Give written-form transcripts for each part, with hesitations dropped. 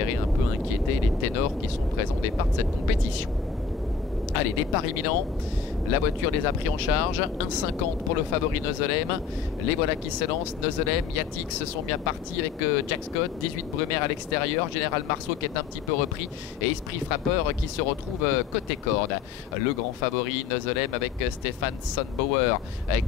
espérer un peu inquiéter les ténors qui sont présents au départ de cette compétition. Allez, départ imminent. La voiture les a pris en charge. 1,50 pour le favori Neuselem. Les voilà qui s'élancent. Neuselem, Yatix sont bien partis avec Jack Scott. 18 Brumaire à l'extérieur. Général Marceau qui est un petit peu repris. Et Esprit Frappeur qui se retrouve côté corde. Le grand favori Neuselem avec Stéphane Sundbauer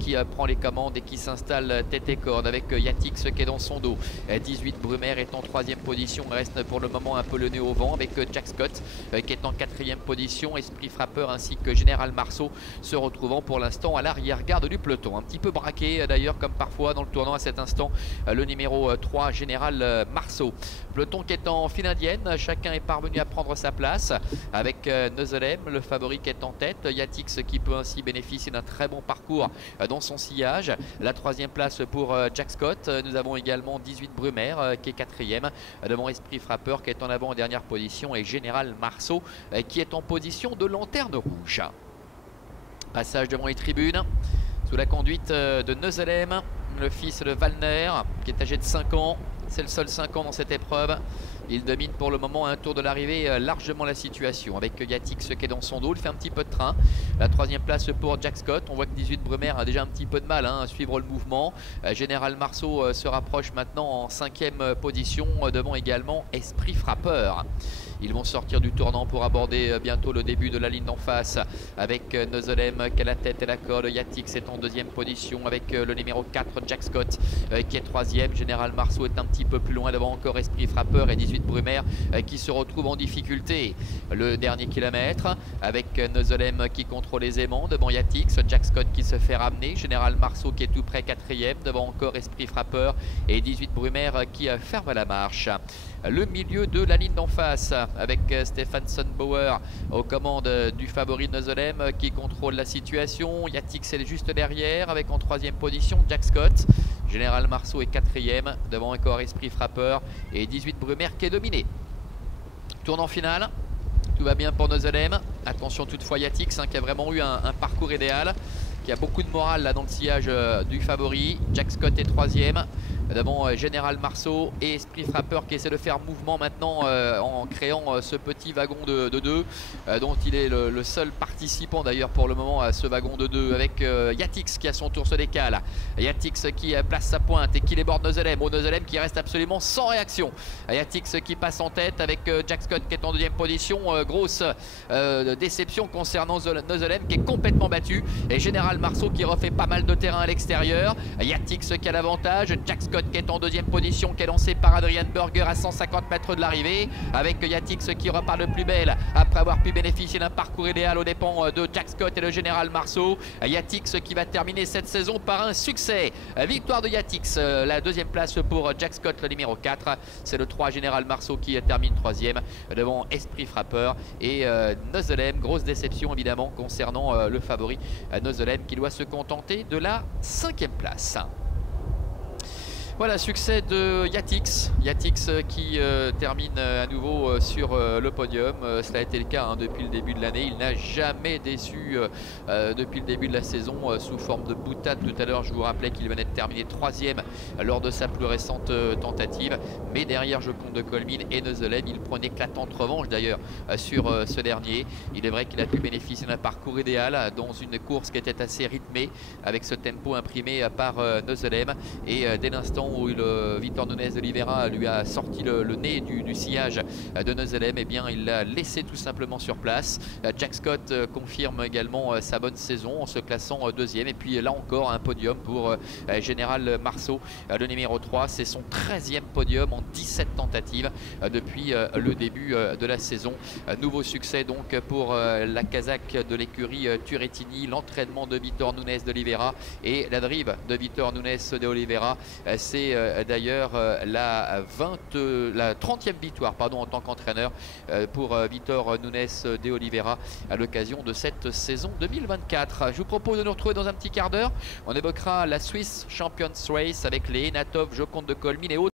qui prend les commandes et qui s'installe tête et corde avec Yatix qui est dans son dos. 18 Brumaire est en 3e position. Reste pour le moment un peu le nez au vent avec Jack Scott qui est en 4e position. Esprit Frappeur ainsi que Général Marceau se retrouvant pour l'instant à l'arrière-garde du peloton. Un petit peu braqué d'ailleurs comme parfois dans le tournant à cet instant le numéro 3 Général Marceau. Peloton qui est en file indienne, chacun est parvenu à prendre sa place avec Neuselem, le favori qui est en tête. Yatix qui peut ainsi bénéficier d'un très bon parcours dans son sillage. La 3e place pour Jack Scott. Nous avons également 18 Brumaire qui est 4e devant Esprit Frappeur qui est en avant en dernière position et Général Marceau qui est en position de lanterne rouge. Passage devant les tribunes, sous la conduite de Neuselem, le fils de Wallner, qui est âgé de 5 ans. C'est le seul 5 ans dans cette épreuve. Il domine pour le moment à un tour de l'arrivée largement la situation. Avec Yatix qui est dans son dos, il fait un petit peu de train. La 3e place pour Jack Scott. On voit que 18 Brumaire a déjà un petit peu de mal à suivre le mouvement. Général Marceau se rapproche maintenant en 5e position, devant également Esprit Frappeur. Ils vont sortir du tournant pour aborder bientôt le début de la ligne d'en face avec Neuselem qui a la tête et la corde. Yatix est en 2e position avec le numéro 4 Jack Scott qui est 3e. Général Marceau est un petit peu plus loin devant encore Esprit Frappeur et 18 Brumaire qui se retrouve en difficulté. Le dernier kilomètre avec Neuselem qui contrôle aisément devant Yatix. Jack Scott qui se fait ramener. Général Marceau qui est tout près 4e devant encore Esprit Frappeur et 18 Brumaire qui ferme la marche. Le milieu de la ligne d'en face avec Stéphane Sundbauer aux commandes du favori Neuselem qui contrôle la situation. Yatix est juste derrière avec en 3e position Jack Scott. Général Marceau est 4e devant encore Esprit Frappeur et 18 Brumaire qui est dominé. Tournant final, tout va bien pour Neuselem. Attention toutefois Yatix qui a vraiment eu un parcours idéal, qui a beaucoup de morale là dans le sillage du favori. Jack Scott est 3e devant Général Marceau et Esprit Frappeur qui essaie de faire mouvement maintenant en créant ce petit wagon de 2 dont il est le seul participant d'ailleurs pour le moment à ce wagon de 2 avec Yatix qui à son tour se décale. Yatix qui place sa pointe et qui déborde Neuselem. Neuselem qui reste absolument sans réaction. Yatix qui passe en tête avec Jack Scott qui est en 2e position. Grosse déception concernant Neuselem qui est complètement battu et Général Marceau qui refait pas mal de terrain à l'extérieur. Yatix qui a l'avantage. Jack Scott qui est en 2e position, qui est lancé par Adrian Berger à 150 mètres de l'arrivée avec Yatix qui repart le plus belle après avoir pu bénéficier d'un parcours idéal aux dépens de Jack Scott et le Général Marceau. Yatix qui va terminer cette saison par un succès. Victoire de Yatix, la 2e place pour Jack Scott, le numéro 4. C'est le 3 Général Marceau qui termine 3e devant Esprit Frappeur et Neuselem. Grosse déception évidemment concernant le favori Neuselem qui doit se contenter de la 5e place. Voilà, succès de Yatix. Yatix qui termine à nouveau sur le podium. Cela a été le cas depuis le début de l'année. Il n'a jamais déçu depuis le début de la saison sous forme de boutade. Tout à l'heure, je vous rappelais qu'il venait de terminer 3e lors de sa plus récente tentative. Mais derrière, je compte de Colmine et Neuselem. Il prend une éclatante revanche d'ailleurs sur ce dernier. Il est vrai qu'il a pu bénéficier d'un parcours idéal dans une course qui était assez rythmée avec ce tempo imprimé par Neuselem. Et dès l'instant où Vítor Núñez de Oliveira lui a sorti le nez du sillage de Neuselem, eh bien il l'a laissé tout simplement sur place. Jack Scott confirme également sa bonne saison en se classant 2e et puis là encore un podium pour Général Marceau, le numéro 3. C'est son 13e podium en 17 tentatives depuis le début de la saison. Nouveau succès donc pour la Kazakh de l'écurie Turrettini, l'entraînement de Vítor Núñez de Oliveira et la drive de Vítor Núñez de Oliveira. C'est d'ailleurs la 30e victoire en tant qu'entraîneur pour Vítor Núñez de Oliveira à l'occasion de cette saison 2024. Je vous propose de nous retrouver dans un petit quart d'heure. On évoquera la Swiss Champions Race avec les Enatov, Joconde de Colmine et autres.